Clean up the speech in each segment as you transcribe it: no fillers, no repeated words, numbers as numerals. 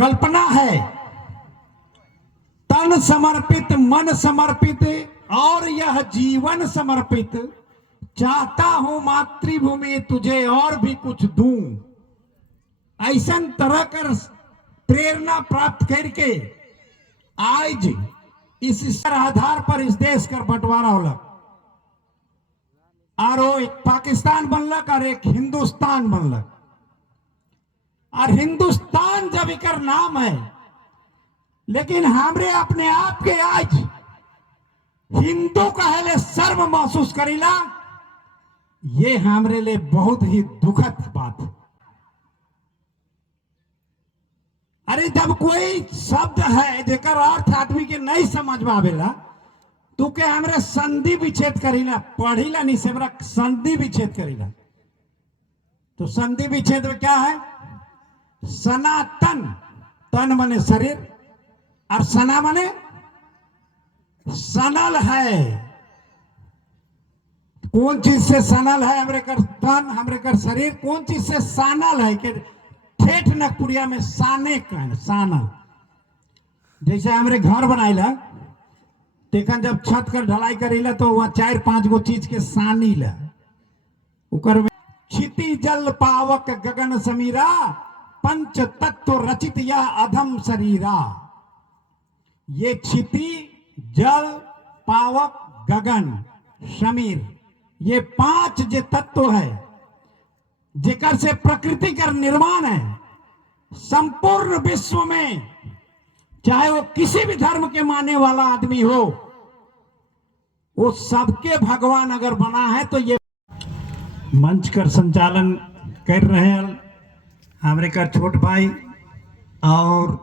कल्पना है, तन समर्पित, मन समर्पित और यह जीवन समर्पित, चाहता हूं मातृभूमि तुझे और भी कुछ दूं। ऐसा तरह कर प्रेरणा प्राप्त करके आज इस आधार पर इस देश का बंटवारा होला और वो एक पाकिस्तान बनलक और एक हिंदुस्तान बनलक। और हिंदुस्तान जब इकर नाम है, लेकिन हमरे अपने आप के आज हिंदू कहले सर्व महसूस करीला, ये हमरे लिए बहुत ही दुखद बात है। अरे जब कोई शब्द है जेकर अर्थ आदमी के नहीं समझ में आवेला, तू के हमरे संधि विच्छेद करीला, पढ़ीला नहीं से संधि विच्छेद करीला। तो संधि विच्छेद में क्या है? सनातन, तन माने शरीर और सना माने सनल है। कौन चीज से सनल है? हमरे कर तन, हमरे कर शरीर। कौन चीज से सानल है? कि ठेठ नगपुरिया में साने कहन, सानल। जैसे हमरे घर बनाइला, तेखन जब छत कर ढलाई करीला तो वहां 4-5 गो चीज के सानी ला। उकर में क्षिति जल पावक गगन समीरा, पंच तत्व रचित या अधम शरीरा। ये क्षिति जल पावक गगन समीर, ये 5 जे तत्व है जेकर से प्रकृति का निर्माण है। संपूर्ण विश्व में चाहे वो किसी भी धर्म के मानने वाला आदमी हो, वो सबके भगवान अगर बना है तो ये मंच कर संचालन कर रहे हैं हमारे का छोट भाई और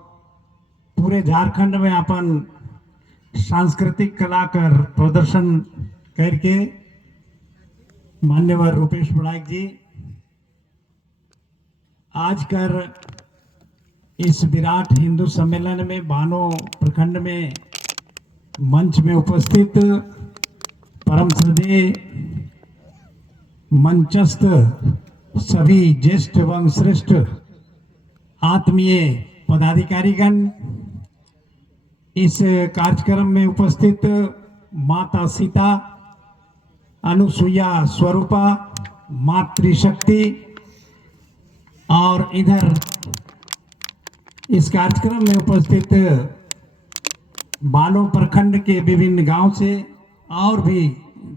पूरे झारखंड में अपन सांस्कृतिक कला कर प्रदर्शन करके मान्यवर रूपेश बड़ाइक जी आज कर इस विराट हिंदू सम्मेलन में बानो प्रखंड में मंच में उपस्थित परम श्रद्धेय मंचस्थ सभी ज्येष्ठ एवं श्रेष्ठ आत्मीय पदाधिकारीगण, इस कार्यक्रम में उपस्थित माता सीता, अनुसुईया स्वरूपा, मातृशक्ति और इधर इस कार्यक्रम में उपस्थित बानो प्रखंड के विभिन्न गांव से और भी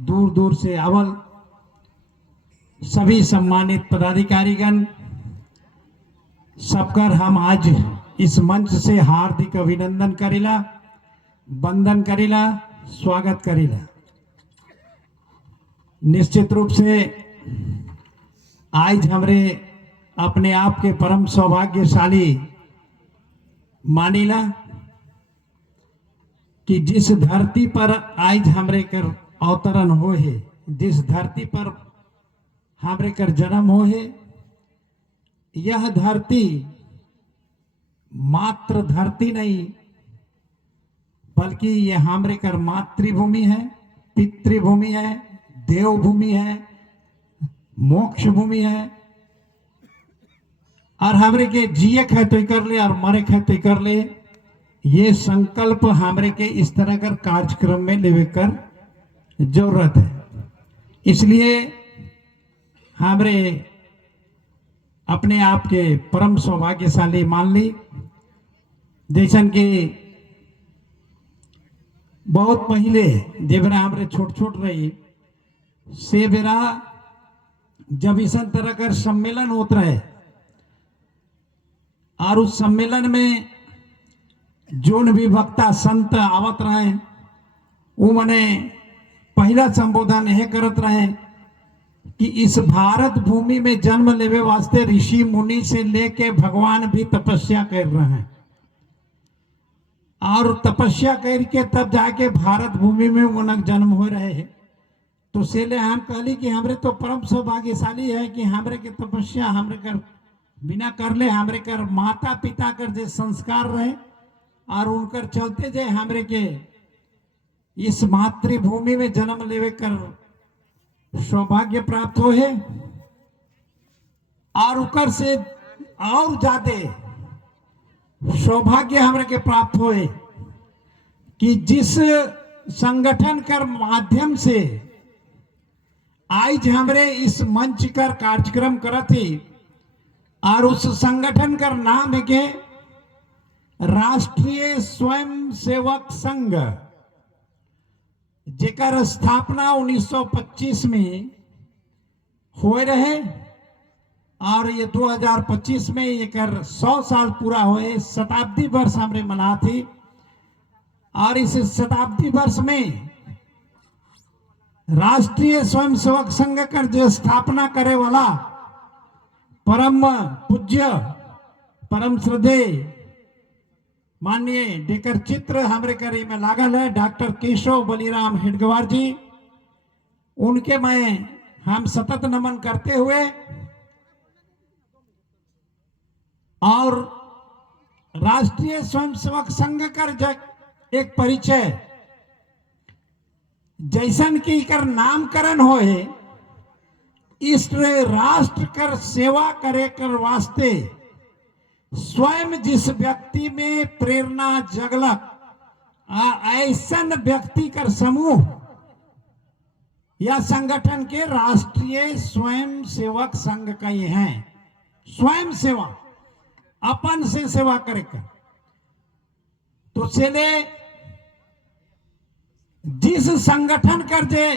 दूर दूर से अवल सभी सम्मानित पदाधिकारीगण, सबकर हम आज इस मंच से हार्दिक अभिनंदन करेला, वंदन करेला, स्वागत करेला। निश्चित रूप से आज हमरे अपने आप के परम सौभाग्यशाली मानीला कि जिस धरती पर आज हमरे कर अवतरण हो है, जिस धरती पर हमरे कर जन्म हो है, यह धरती मात्र धरती नहीं बल्कि यह हमरे कर मातृभूमि है, पितृभूमि है, देवभूमि है, मोक्ष भूमि है। और हमरे के जिये खे तो कर ले और मरे खे तो कर ले, ये संकल्प हमरे के इस तरह कर कार्यक्रम में लेवे कर जरूरत है। इसलिए हमरे अपने आप के परम सौभाग्यशाली मान ली, जैसन कि बहुत पहले जेबरा हमरे छोट छोट रही से बेरा जब इस तरह का सम्मेलन होता है और उस सम्मेलन में जोन भी वक्ता संत आवत रहे, वो मने पहला संबोधन यह करत रहे कि इस भारत भूमि में जन्म लेवे वास्ते ऋषि मुनि से लेके भगवान भी तपस्या कर रहे हैं और तपस्या करके तब जाके भारत भूमि में उनक जन्म हो रहे हैं। तो सेले हम कहली कि हमरे तो परम सौभाग्यशाली है कि हमरे के तपस्या हमरे कर बिना कर ले, हमरे कर माता पिता कर जे संस्कार रहे और उनकर चलते जे हमरे के इस मातृभूमि में जन्म लेवे कर सौभाग्य प्राप्त हो है। और उकर से और ज्यादा सौभाग्य हमरे के प्राप्त होए कि जिस संगठन कर माध्यम से आज हमरे इस मंच कर कार्यक्रम करत थी और उस संगठन का नाम है के राष्ट्रीय स्वयं सेवक संघ, जेकर स्थापना 1925 में हुए रहे और ये 2025 में एकर 100 साल पूरा हुए, शताब्दी वर्ष हमरे मना थी। और इस शताब्दी वर्ष में राष्ट्रीय स्वयंसेवक संघ कर जो स्थापना करे वाला परम पूज्य परम श्रद्धेय माननीय डेकर चित्र हमरे करी में लागल है डॉक्टर केशव बलिराम हेडगेवार जी, उनके मैं हम सतत नमन करते हुए और राष्ट्रीय स्वयंसेवक संघ कर एक परिचय जैसन की कर नामकरण होए, इस राष्ट्र कर सेवा करे कर वास्ते स्वयं जिस व्यक्ति में प्रेरणा जगलक ऐसन व्यक्ति कर समूह या संगठन के राष्ट्रीय स्वयं सेवक संघ का ये है। स्वयं सेवा अपन से सेवा करे कर, तो चले जिस संगठन कर जे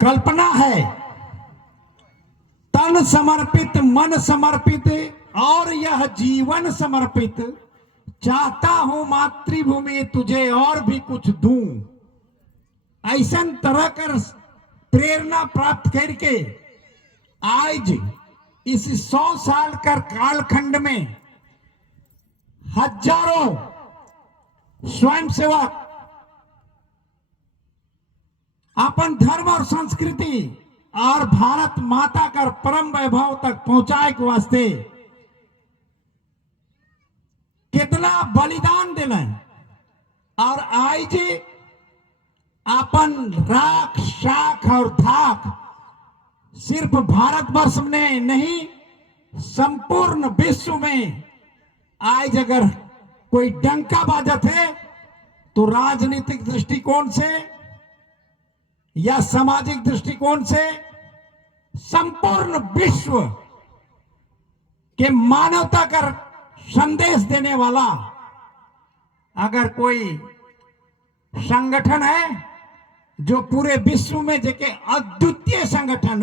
कल्पना है तन समर्पित मन समर्पित और यह जीवन समर्पित, चाहता हूं मातृभूमि तुझे और भी कुछ दूं, ऐसा तरह कर प्रेरणा प्राप्त करके आज इस 100 साल कर कालखंड में हजारों स्वयंसेवक अपन धर्म और संस्कृति और भारत माता का परम वैभव तक पहुंचाए के वास्ते कितना बलिदान दिले और आज अपन राख शाख और धाक सिर्फ भारतवर्ष में नहीं संपूर्ण विश्व में आज अगर कोई डंका बाजत है तो राजनीतिक दृष्टिकोण से या सामाजिक दृष्टिकोण से संपूर्ण विश्व के मानवता का संदेश देने वाला अगर कोई संगठन है जो पूरे विश्व में जेके अद्वितीय संगठन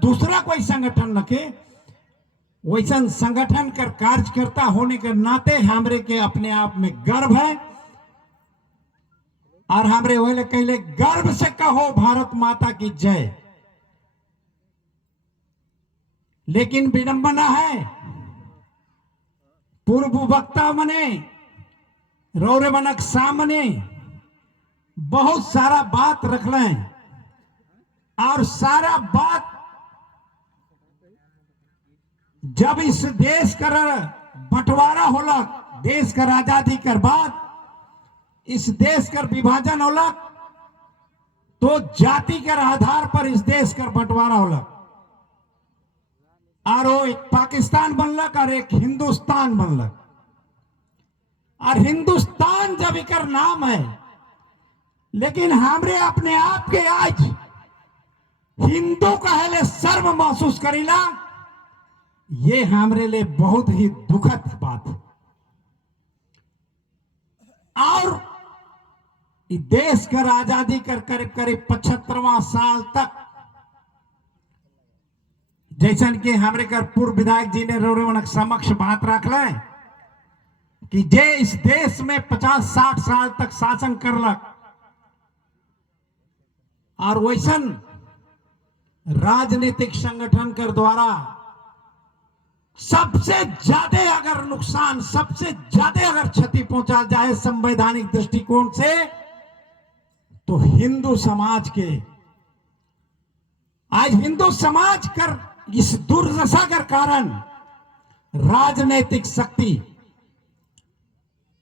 दूसरा कोई संगठन रखे, वैसा संगठन कर कार्यकर्ता होने के नाते हमरे के अपने आप में गर्व है और हमरे वही कहले गर्व से कहो भारत माता की जय। लेकिन विडंबना है पूर्व वक्ता मने रौरे मनक सामने बहुत सारा बात रख लें और सारा बात जब इस देश का बंटवारा होला, देश का आजादी कर बाद इस देश का विभाजन होला तो जाति के आधार पर इस देश का बंटवारा होला और वो एक पाकिस्तान बनलक और एक हिंदुस्तान बनलक। और हिंदुस्तान जब एक नाम है, लेकिन हमरे अपने आप के आज हिंदू कहले सर्व महसूस करीला, ये हमरे लिए बहुत ही दुखद बात है। और देश कर आजादी कर करीब करीब 75वां साल तक जैसन कि हमरे कर पूर्व विधायक जी ने रोरेवनक समक्ष बात रख ले कि जे इस देश में 50-60 साल तक शासन करलक और वैसन राजनीतिक संगठन कर द्वारा सबसे ज्यादा अगर नुकसान, सबसे ज्यादा अगर क्षति पहुंचा जाए संवैधानिक दृष्टिकोण से तो हिंदू समाज के, आज हिंदू समाज कर इस दुर्दशा का कारण राजनीतिक शक्ति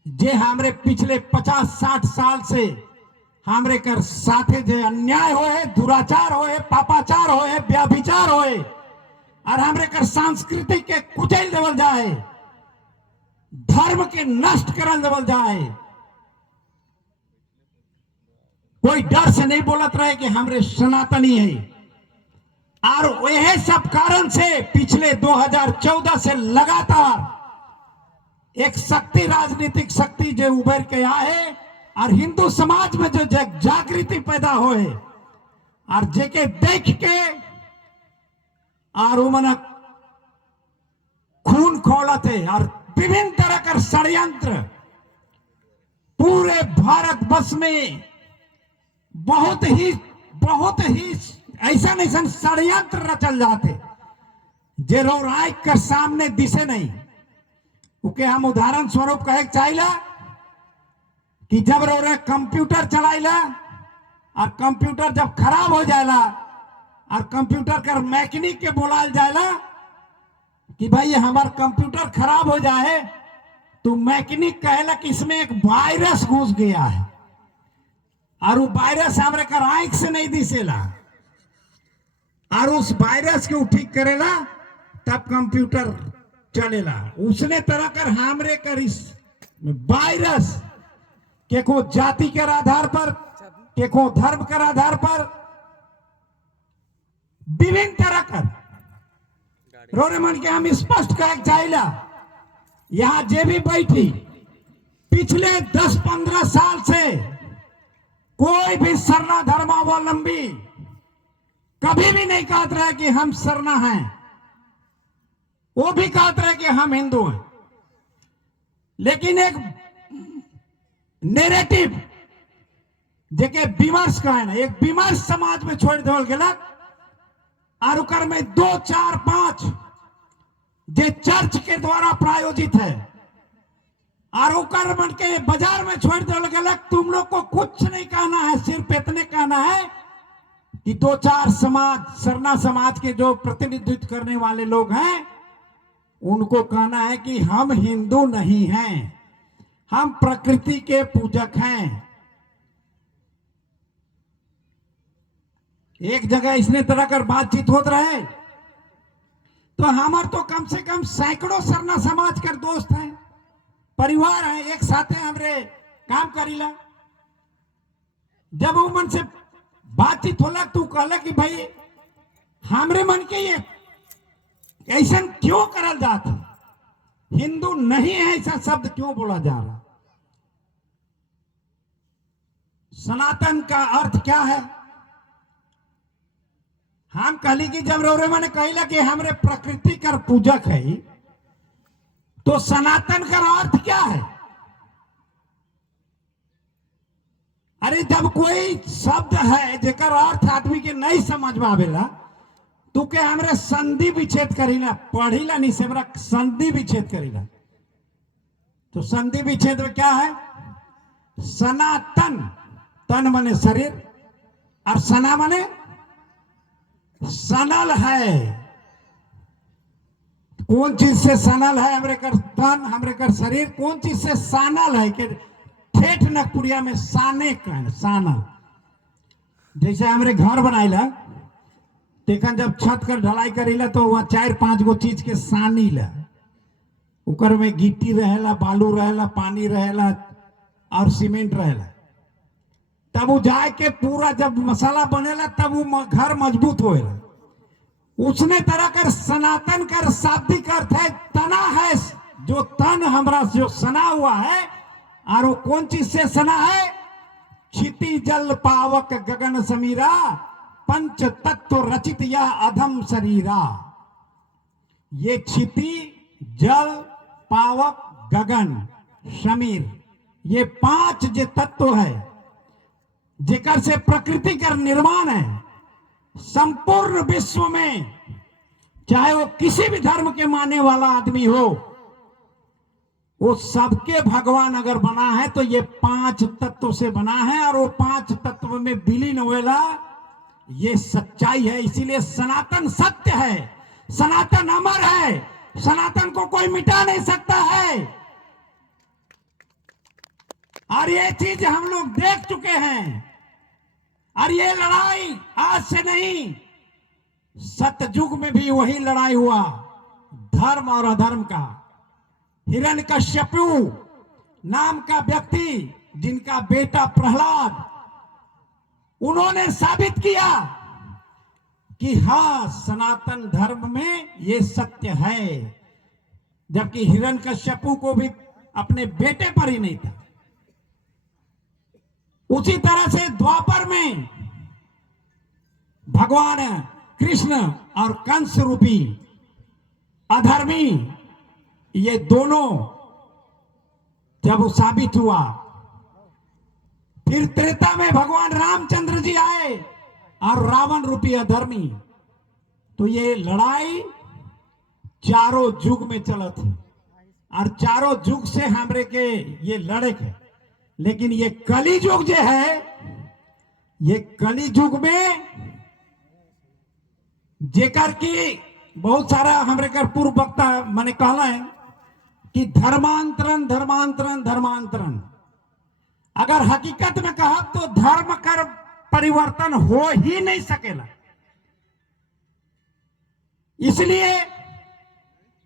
जे हमरे पिछले 50-60 साल से हमरे कर साथे जे अन्याय होए, दुराचार होए, पापाचार होए, व्याभिचार होए और हमरे कर संस्कृति के कुचल देवल जाए, धर्म के नष्ट करल देवल जाए। कोई डर से नहीं बोलत रहे कि हमरे सनातनी है। और यह सब कारण से पिछले 2014 से लगातार एक शक्ति, राजनीतिक शक्ति जो उभर के आए और हिंदू समाज में जो जागृति पैदा होए और जेके देख के और मन खून खोलत है और विभिन्न तरह का षड्यंत्र पूरे भारत वर्ष में बहुत ही ऐसा षड्यंत्र रचल जाते जे रो राय के सामने दिसे नहीं। उके हम उदाहरण स्वरूप कहे चाहिए कि जब रो रे कंप्यूटर चलाइला और कंप्यूटर जब खराब हो जाएला और कंप्यूटर कर मैकेनिक के बोलाल जाएला कि भाई हमारा कंप्यूटर खराब हो जाए, तो मैकेनिक कहेला कि इसमें एक वायरस घुस गया है और वो वायरस हमारे कर आंख से नहीं दिसेला और उस वायरस के ठीक करेला तब कंप्यूटर चलेला। उसने तरह कर हमरे कर इस वायरस के को जाति के आधार पर, के को धर्म के आधार पर विभिन्न तरह कर रोरेमन के हम स्पष्ट कहे चाहिए। यहां जे भी बैठी पिछले 10-15 साल से कोई भी सरना धर्मावलंबी कभी भी नहीं कहते रहे कि हम सरना हैं, वो भी कहते रहे कि हम हिंदू हैं। लेकिन एक नेरेटिव जेके विमर्श कहे ना, एक विमर्श समाज में छोड़ देवल गेलक और उकर में 2, 4, 5 जे चर्च के द्वारा प्रायोजित है और उकर मन के बाजार में छोड़ देवल गेलक। तुम लोग को कुछ नहीं कहना है, सिर्फ इतने कहना है कि 2-4 समाज, सरना समाज के जो प्रतिनिधित्व करने वाले लोग हैं उनको कहना है कि हम हिंदू नहीं हैं, हम प्रकृति के पूजक हैं। एक जगह इसने तरह कर बातचीत होत रहे तो हमार तो कम से कम सैकड़ों सरना समाज कर दोस्त हैं, परिवार हैं, एक साथ हमरे काम करीला। जब वो मन से बातचीत होला तू कहला कि भाई हमरे मन के ये ऐसा क्यों करल जात, हिंदू नहीं है ऐसा शब्द क्यों बोला जा रहा, सनातन का अर्थ क्या है। हम कहली कि जब रोरे मैंने कहला कि हमरे प्रकृति का पूजक है तो सनातन का अर्थ क्या है। अरे जब कोई शब्द है जेकर अर्थ आदमी के नहीं समझ में आवेला तो के हमरे संधि विच्छेद करीला, पढ़ीला नहीं से हमरा संधि विच्छेद करीला। तो संधि विच्छेद में क्या है, सनातन, तन माने शरीर और सना माने सनल है। कौन चीज से सनल है, हमरे कर तन, हमरे कर शरीर, कौन चीज से सानल है कि ठेठ नगपुरिया में साने कहन, सानल। जैसे हमरे घर बनाइला तेखन जब छत कर ढलाई करीला तो वह 4-5 गो चीज के सानी ला, उकर में गिट्टी रहेला, बालू रहेला, पानी रहेला और सीमेंट रहेला। तब वो जाए के पूरा जब मसाला बनेला तब वो घर मजबूत होएला। उसने तरह कर सनातन कर शाब्दिक अर्थ है तना है, जो तन हमरा जो सना हुआ है। और वो कौन चीज से सना है, क्षिति जल पावक गगन समीरा, पंच तत्व रचित या अधम शरीरा। ये क्षिति जल पावक गगन समीर, ये 5 जे तत्व है जेकर से प्रकृति का निर्माण है। संपूर्ण विश्व में चाहे वो किसी भी धर्म के मानने वाला आदमी हो, वो सबके भगवान अगर बना है तो ये 5 तत्व से बना है और वो 5 तत्व में विलीन हुएला, ये सच्चाई है। इसीलिए सनातन सत्य है, सनातन अमर है, सनातन को कोई मिटा नहीं सकता है। और ये चीज हम लोग देख चुके हैं। और ये लड़ाई आज से नहीं, सतयुग में भी वही लड़ाई हुआ, धर्म और अधर्म का, हिरण्यकश्यपु नाम का व्यक्ति, जिनका बेटा प्रहलाद, उन्होंने साबित किया कि हाँ, सनातन धर्म में ये सत्य है, जबकि हिरण्यकश्यपु को भी अपने बेटे पर ही नहीं था। उसी तरह से द्वापर में भगवान कृष्ण और कंस रूपी अधर्मी, ये दोनों जब वो साबित हुआ, फिर त्रेता में भगवान रामचंद्र जी आए और रावण रूपी अधर्मी, तो ये लड़ाई चारों युग में चला थी और चारों युग से हमरे के ये लड़े के। लेकिन ये कली युग जो है, ये कली युग में जेकर की बहुत सारा हमरे कर पूर्व वक्ता मैंने कहला है कि धर्मांतरण धर्मांतरण धर्मांतरण। अगर हकीकत में कहा तो धर्म कर परिवर्तन हो ही नहीं सकेला। इसलिए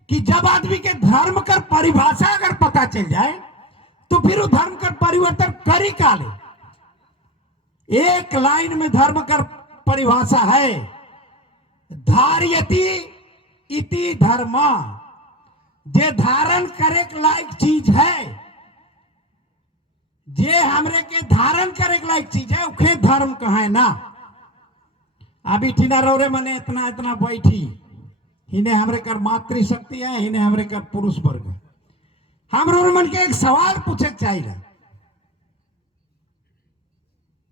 कि जब आदमी के धर्म कर परिभाषा अगर पता चल जाए तो फिर वो धर्म कर परिवर्तन करी का ले। एक लाइन में धर्म कर परिभाषा है, धार्यति इति धर्मा, जे धारण करे लायक चीज है, जे हमरे के धारण करे लायक चीज है, उखे धर्म कहे ना। अभी ठीना रोरे मने इतना इतना बैठी, इन्हें हमरे कर मातृशक्ति है, इन्हें हमरे कर पुरुष वर्ग है। हम मन के एक सवाल पूछे चाहिए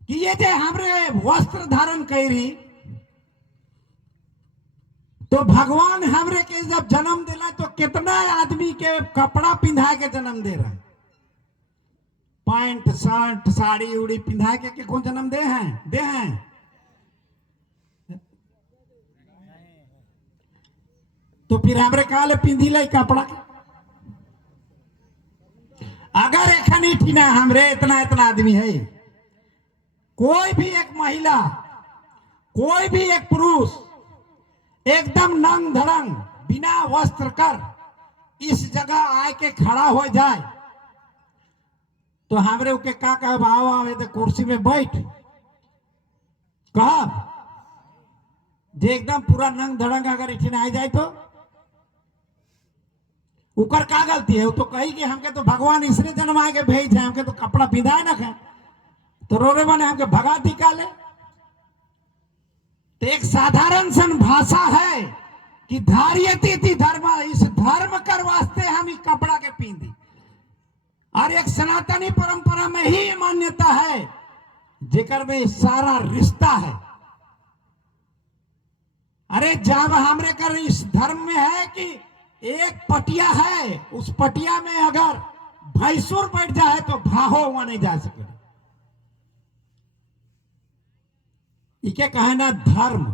कि ये जे हमरे वस्त्र धारण करी, तो भगवान हमरे के जब जन्म दिला तो कितना आदमी के कपड़ा पिंधा के जन्म दे रहा है, पैंट शर्ट साड़ी उड़ी पिंधा के कौन जन्म दे हैं। तो फिर हमरे काले पिंधी लाई कपड़ा के। अगर एखनी ठीना हमरे इतना इतना आदमी है, कोई भी एक महिला, कोई भी एक पुरुष एकदम नंग धड़ंग बिना वस्त्र कर इस जगह आए के खड़ा हो जाए, तो हमरे उके का कह भाव आवे तो कुर्सी में बैठ कह, जे एकदम पूरा नंग धड़ंग अगर इठिन आ जाए तो उकर का गलती है। वो तो कही कि हमके तो भगवान इसने जन्मा के भेज है, हमके तो कपड़ा पिंधाए ना खाए, तो रोरे बने हमके भगा निकाले। तो एक साधारण सन भाषा है कि धार्यति धर्म, इस धर्म कर वास्ते हम इस कपड़ा के पींदी। और एक सनातनी परंपरा में ही मान्यता है जेकर में सारा रिश्ता है। अरे जब हमरे कर इस धर्म में है कि एक पटिया है, उस पटिया में अगर भैंसुर बैठ जाए तो भाहो वहां नहीं जा सके। इके कहना धर्म।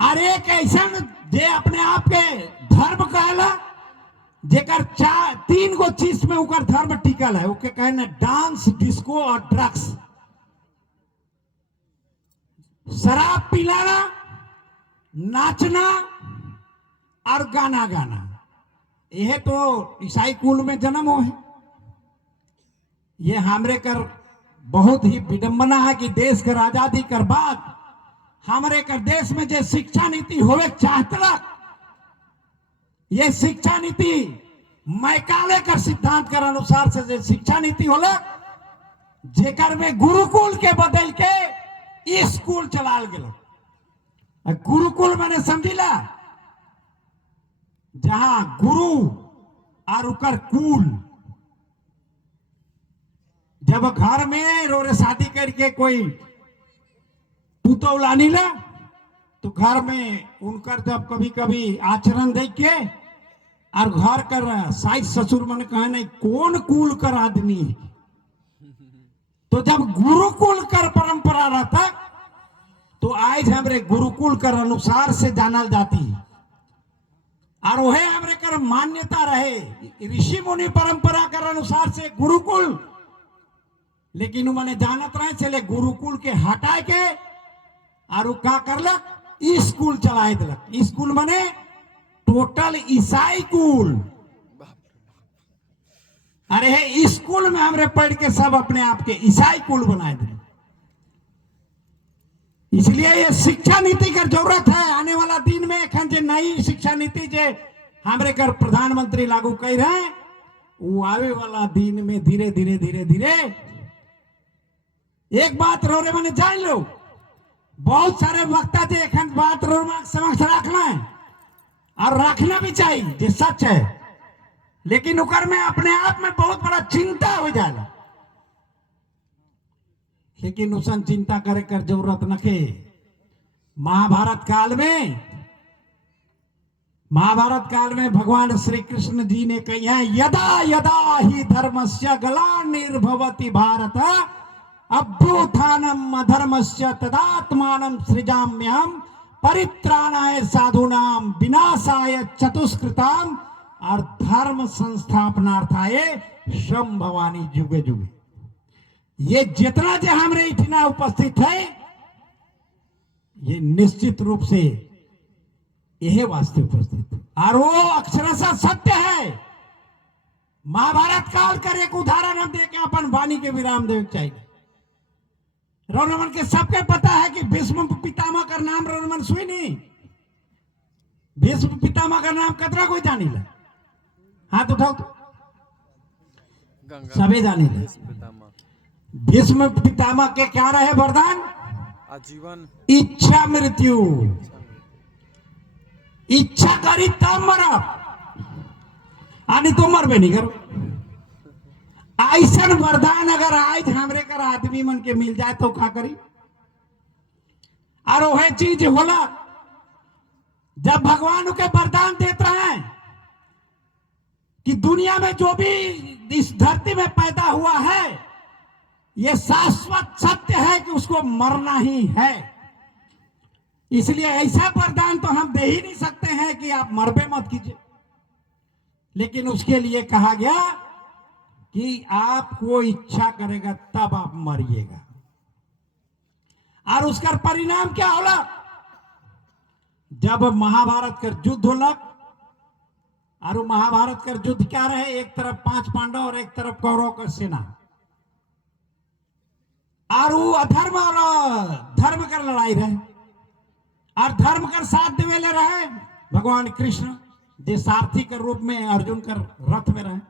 अरे एक ऐसा जे अपने आप के धर्म कहला, जेकर तीन गो चीज में उकर धर्म टिकल है, उके कहना डांस, डिस्को और ड्रग्स। शराब पिलाना, नाचना और गाना गाना, यह तो ईसाई कुल में जन्म हो है। ये हमरे कर बहुत ही विडंबना है कि देश कर आजादी कर बाद हमारे कर देश में जो शिक्षा नीति होवे चाहतला, ये शिक्षा नीति मैकाले कर सिद्धांत कर अनुसार से जो शिक्षा नीति होला, जेकर में गुरुकुल के बदल के स्कूल चलाल गया। गुरुकुल मैंने समझिला जहां गुरु और उकर कुल, जब घर में रोरे शादी करके कोई पुतौ लानी ला, तो घर में उनकर जब कभी कभी आचरण देख के और घर कर सास ससुर मन कहे नहीं कौन कुल कर आदमी है। तो जब गुरुकुल कर परंपरा रहता तो आज हमरे गुरुकुल कर अनुसार से जानल जाती है। और वह हमरे कर मान्यता रहे ऋषि मुनि परंपरा कर अनुसार से गुरुकुल, लेकिन उन्होंने जानत रहे चले गुरुकुल के हटा के और का करलक स्कूल चलाए दिलक। स्कूल माने टोटल ईसाई कुल, अरे है स्कूल में हमरे पढ़ के सब अपने आप के ईसाई कुल बनाए दे। इसलिए ये शिक्षा नीति की जरूरत है आने वाला दिन में। एखन जे नई शिक्षा नीति जे हमरे कर प्रधानमंत्री लागू कर रहे हैं, वो आवे वाला दिन में धीरे धीरे धीरे धीरे एक बात रोरे मैंने जान लो, बहुत सारे वक्ता जे एखन बात रोरे समक्ष रखना है और रखना भी चाहिए जे सच है, लेकिन उकर में अपने आप में बहुत बड़ा चिंता हो जाएगा। लेकिन उसन चिंता करे कर जरूरत नखे। महाभारत काल में भगवान श्री कृष्ण जी ने कही है, यदा यदा ही धर्मस्य ग्लानिर्भवति भारत अभ्युत्थानम् अधर्मस्य तदात्मानं सृजाम्यहम् परित्राणाय साधूनां विनाशाय चतुष्कृताम् और धर्म संस्थापनार्थाय संभवानी जुगे जुगे। ये जितना जो हमरे इतना उपस्थित है, ये निश्चित रूप से यह वास्तव उपस्थित और वो अक्षरशः सत्य है। महाभारत काल कर एक उदाहरण हम देखे अपन वाणी के विराम देव चाहिए। रौनमन के सबके पता है कि भीष्म पितामह का नाम रौनमन सुई नहीं। भीष्म पितामह का नाम कतरा कोई जानी ला? हाथ उठाओ तो सबे जानी ला। भीष्म पितामह के क्या रहे वरदान? आजीवन इच्छा मृत्यु। इच्छा करी तब मरब, आनी तो मरबे नहीं करो। ऐसा वरदान अगर आज हमरे कर आदमी मन के मिल जाए तो क्या करी? और वह चीज होला जब भगवान के वरदान देते हैं कि दुनिया में जो भी इस धरती में पैदा हुआ है ये शाश्वत सत्य है कि उसको मरना ही है। इसलिए ऐसा वरदान तो हम दे ही नहीं सकते हैं कि आप मरबे मत कीजिए, लेकिन उसके लिए कहा गया कि आपको इच्छा करेगा तब आप मरिएगा। और उसका परिणाम क्या होला? जब महाभारत का युद्ध होला, और महाभारत का युद्ध क्या रहे? एक तरफ 5 पांडव और एक तरफ कौरव का सेना, और वो अधर्म और धर्म का लड़ाई रहे। और धर्म का साथ देवेले रहे भगवान कृष्ण, जो सारथी के रूप में अर्जुन कर रथ में रहे।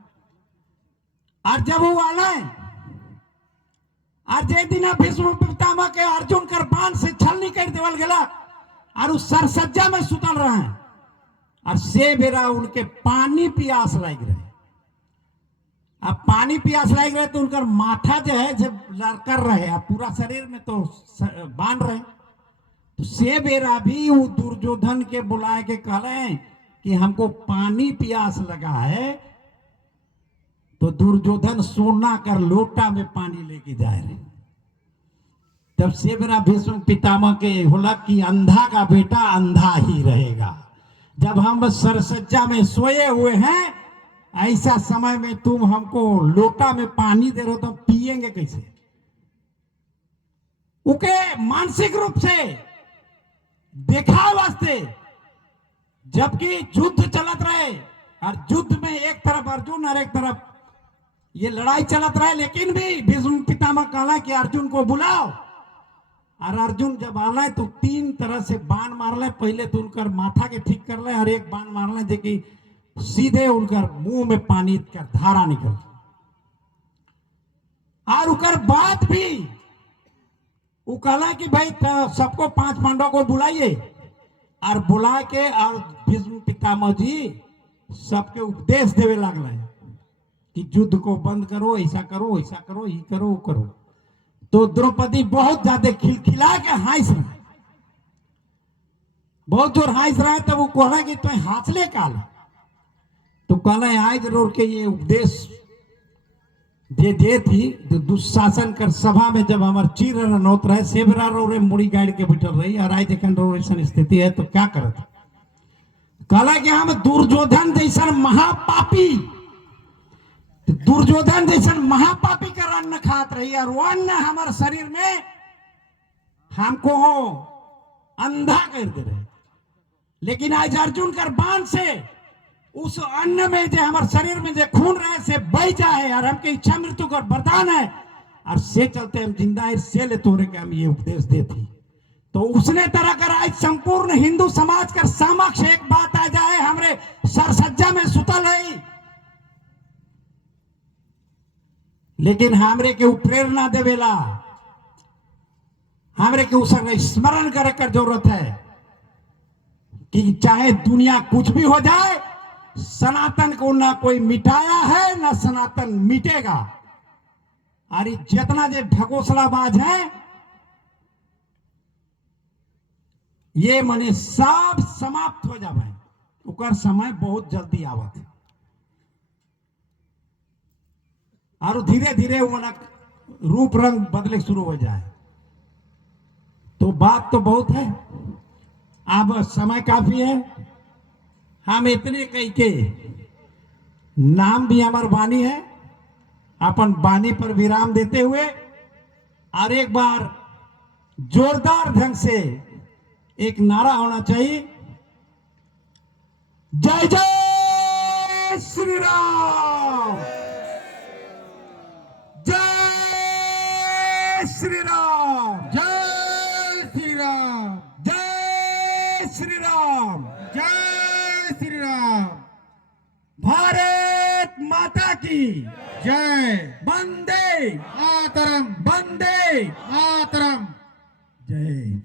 और जब वो आए और जे दिन भीष्म पितामह के अर्जुन कर बाण से छलनी कर देवल गला और उस सरसज्जा में सुतल रहे, और से बेरा उनके पानी प्यास लग रहे। अब पानी प्यास लग रहे तो उनका माथा जो है जब लड़कर रहे, अब पूरा शरीर में तो बांध रहे, तो से बेरा भी वो दुर्योधन के बुलाए के कहले कि हमको पानी प्यास लगा है। तो दुर्योधन सोना कर लोटा में पानी लेके जा रहे। तब से बेरा भीष्म पितामह के होला कि अंधा का बेटा अंधा ही रहेगा। जब हम सरसज्जा में सोए हुए हैं, ऐसा समय में तुम हमको लोटा में पानी दे रहे हो तो पिएंगे कैसे? उके मानसिक रूप से देखा वास्ते, जबकि युद्ध चलत रहे और युद्ध में एक तरफ अर्जुन और एक तरफ ये लड़ाई चलत रहे, लेकिन भी भीष्म पितामह कहला कि अर्जुन को बुलाओ। और अर्जुन जब आला तो 3 तरह से बाण मार ले। पहले तो उनकर माथा के ठीक कर ले और एक बाण मार ले जो सीधे उनकर मुंह में पानी का धारा निकल। और उनकर बात भी वो कहला कि भाई सबको 5 पांडवों को बुलाइए, और बुला के और भीष्म पितामह जी सबके उपदेश देवे लगल कि युद्ध को बंद करो, ऐसा करो, ऐसा करो, ये करो, वो करो। तो द्रौपदी बहुत ज्यादा खिलखिला के हंस रहे, बहुत जोर हंस रहा है। तब वो कहला कि तुम हंसले काल, तो कहला आज जरूर के ये उपदेश जे थी दुशासन कर सभा में जब हमारे चीर नौत रहे, सेवरा रो मुड़ी गाड़ के बैठल रही, और आज देखन रो ऐसा स्थिति है तो क्या करत? कहला कि हम दुर्योधन जैसा महापापी, दुर्योधन जैसा महापापी का अन्न खात रही, और वो अन्न हमारे शरीर में हमको अंधा कर दे रहे। लेकिन आज अर्जुन कर बाण से उस अन्न में जो हमारे शरीर में जो खून रहे से बह जाए और हमके इच्छा मृत्यु का वरदान है और से चलते हम जिंदा है से ले तोरे के हम ये उपदेश देती। तो उसने तरह कर आज संपूर्ण हिंदू समाज का समक्ष एक बात आ जाए हमरे सरसज्जा में सुतल है, लेकिन हमरे के प्रेरणा देवेला, हमरे के उसका स्मरण करे कर जरूरत है कि चाहे दुनिया कुछ भी हो जाए, सनातन को ना कोई मिटाया है ना सनातन मिटेगा। और जितना जे ढकोसलाबाज है ये मने सब समाप्त हो जाए, उकर समय बहुत जल्दी आवत है और धीरे धीरे वो रूप रंग बदले शुरू हो जाए। तो बात तो बहुत है, अब समय काफी है। हम इतने कह के नाम भी हमार वाणी है, अपन वाणी पर विराम देते हुए और एक बार जोरदार ढंग से एक नारा होना चाहिए, जय जय श्री राम, जय श्री राम, जय श्री राम, जय श्री राम, जय श्री राम। भारत माता की जय। वंदे मातरम, वंदे मातरम। जय।